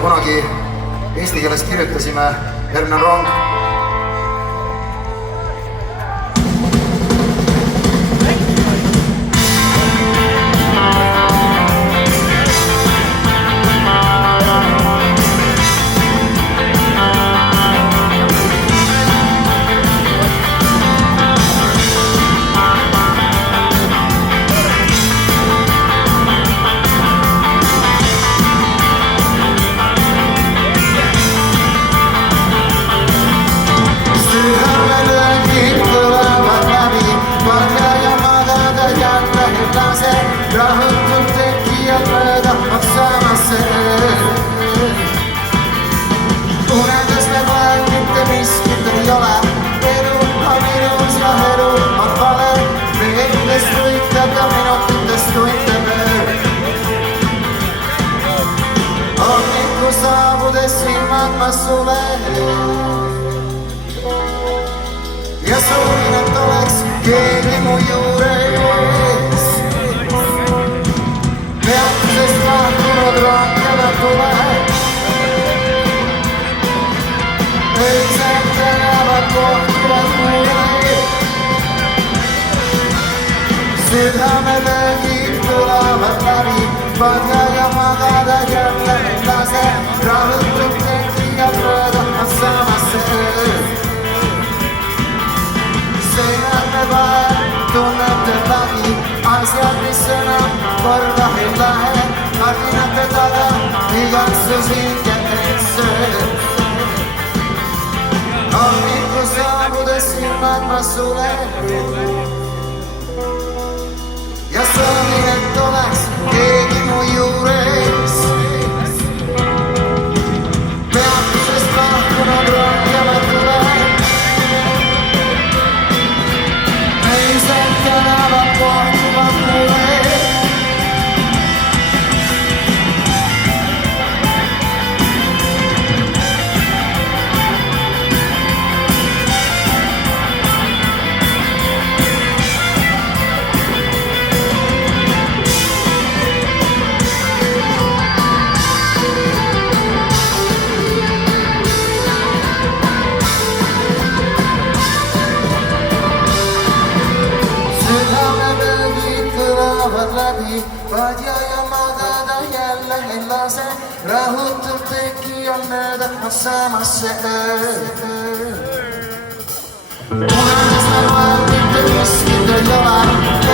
kunagi eesti keeles kirjutasime, järgmine rong. Saabudes ilman ma sulle ja soovin, et oleks keegi mu juures. Peatusest lahkunud rohkem tuleb, öösel tänavad kohtuvad mulle. Südamelöögid tulevad läbi, padja ja magada jälle ei lase. Rahutub tekkiga mööda ma samasse ööd. Seinade vahel tunneb tedagi asjad, mis enam korda ei lähe. Kardinate taga igatsus hinge teid sööd. Hommiku saabudes ilmad ma sulen ja soovin, et oleks keegi mu juures. Peatusest lahkunud rohkem tuleb, öösel tänavad kohtuvad mulle. Läbi, padja ja magada jälle ei lase. Rahutub tekki on mööda samasse ööd. Unes ma loen, mitte miskit ei ole.